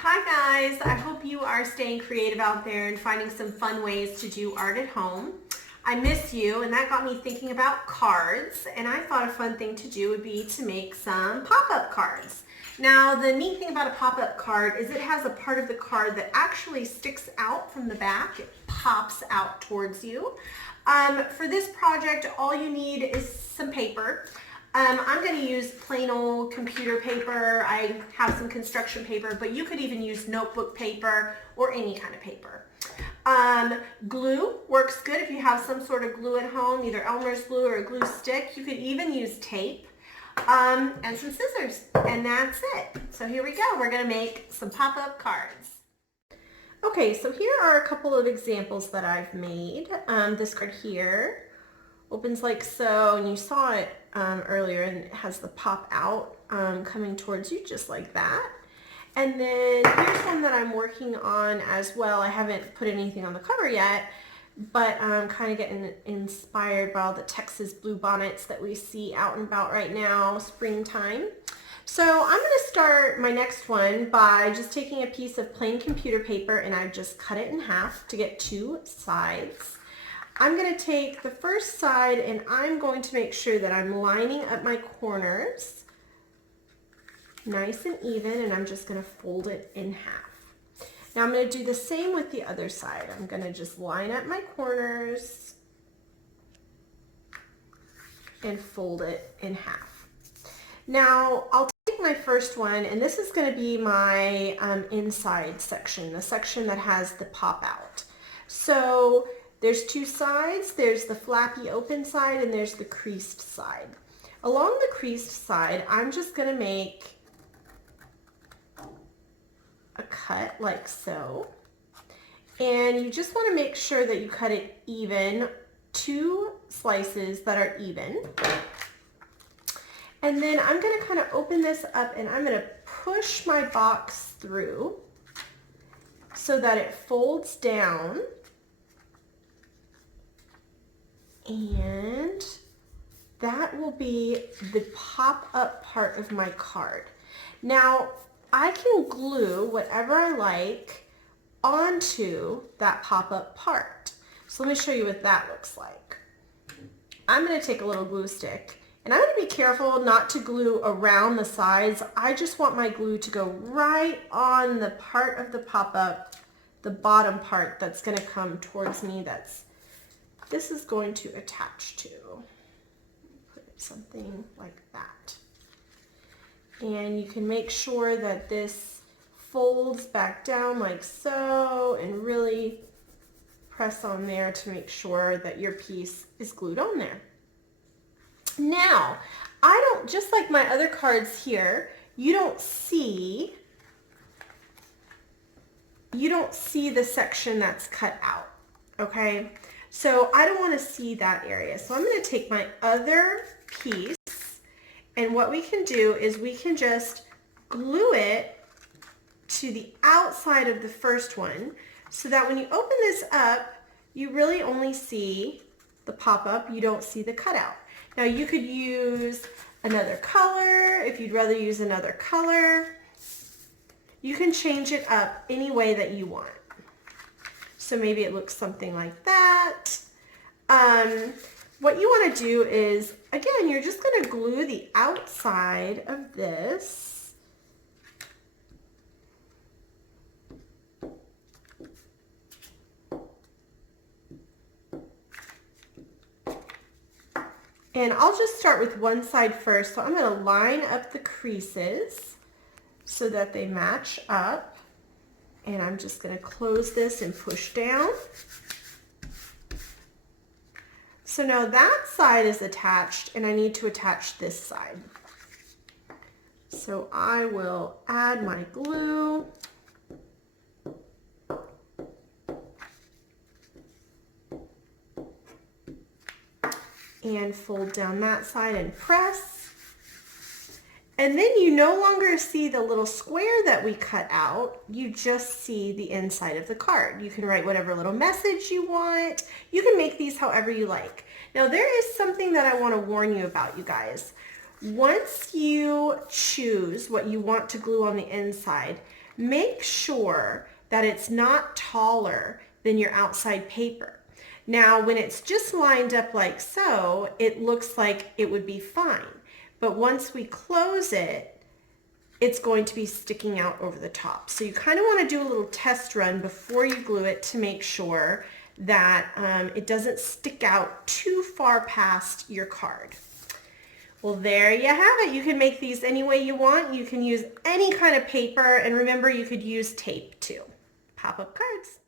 Hi guys, I hope you are staying creative out there and finding some fun ways to do art at home. I miss you, and that got me thinking about cards, and I thought a fun thing to do would be to make some pop-up cards. Now the neat thing about a pop-up card is it has a part of the card that actually sticks out from the back. It pops out towards you. For this project, all you need is some paper. I'm going to use plain old computer paper. I have some construction paper, but you could even use notebook paper or any kind of paper. Glue works good if you have some sort of glue at home, either Elmer's glue or a glue stick. You could even use tape and some scissors, and that's it. So here we go. We're going to make some pop-up cards. Okay, so here are a couple of examples that I've made. This card here opens like so, and you saw it earlier, and it has the pop out coming towards you just like that. And then here's one that I'm working on as well. I haven't put anything on the cover yet, but I'm kind of getting inspired by all the Texas bluebonnets that we see out and about right now, springtime. So I'm going to start my next one by just taking a piece of plain computer paper, and I've just cut it in half to get two sides. I'm going to take the first side, and I'm going to make sure that I'm lining up my corners nice and even, and I'm just going to fold it in half. Now I'm going to do the same with the other side. I'm going to just line up my corners and fold it in half. Now I'll take my first one, and this is going to be my inside section, the section that has the pop out. So there's two sides. There's the flappy open side, and there's the creased side. Along the creased side, I'm just going to make a cut like so. And you just want to make sure that you cut it even, two slices that are even. And then I'm going to kind of open this up, and I'm going to push my box through so that it folds down. And that will be the pop-up part of my card. Now, I can glue whatever I like onto that pop-up part. So let me show you what that looks like. I'm going to take a little glue stick, and I'm going to be careful not to glue around the sides. I just want my glue to go right on the part of the pop-up, the bottom part that's going to come towards me. This is going to attach to. Put something like that. And you can make sure that this folds back down like so, and really press on there to make sure that your piece is glued on there. Now, just like my other cards here, you don't see the section that's cut out, okay? So I don't want to see that area. So I'm going to take my other piece, and what we can do is we can just glue it to the outside of the first one, so that when you open this up, you really only see the pop-up. You don't see the cutout. Now you could use another color if you'd rather use another color. You can change it up any way that you want. So maybe it looks something like that. What you want to do is, again, you're just going to glue the outside of this. And I'll just start with one side first. So I'm going to line up the creases so that they match up. And I'm just going to close this and push down. So now that side is attached, and I need to attach this side. So I will add my glue. And fold down that side and press. And then you no longer see the little square that we cut out. You just see the inside of the card. You can write whatever little message you want. You can make these however you like. Now there is something that I want to warn you about, you guys. Once you choose what you want to glue on the inside, make sure that it's not taller than your outside paper. Now, when it's just lined up like so, it looks like it would be fine. But once we close it, it's going to be sticking out over the top. So you kind of want to do a little test run before you glue it to make sure that it doesn't stick out too far past your card. Well, there you have it. You can make these any way you want. You can use any kind of paper, and remember, you could use tape too. Pop-up cards.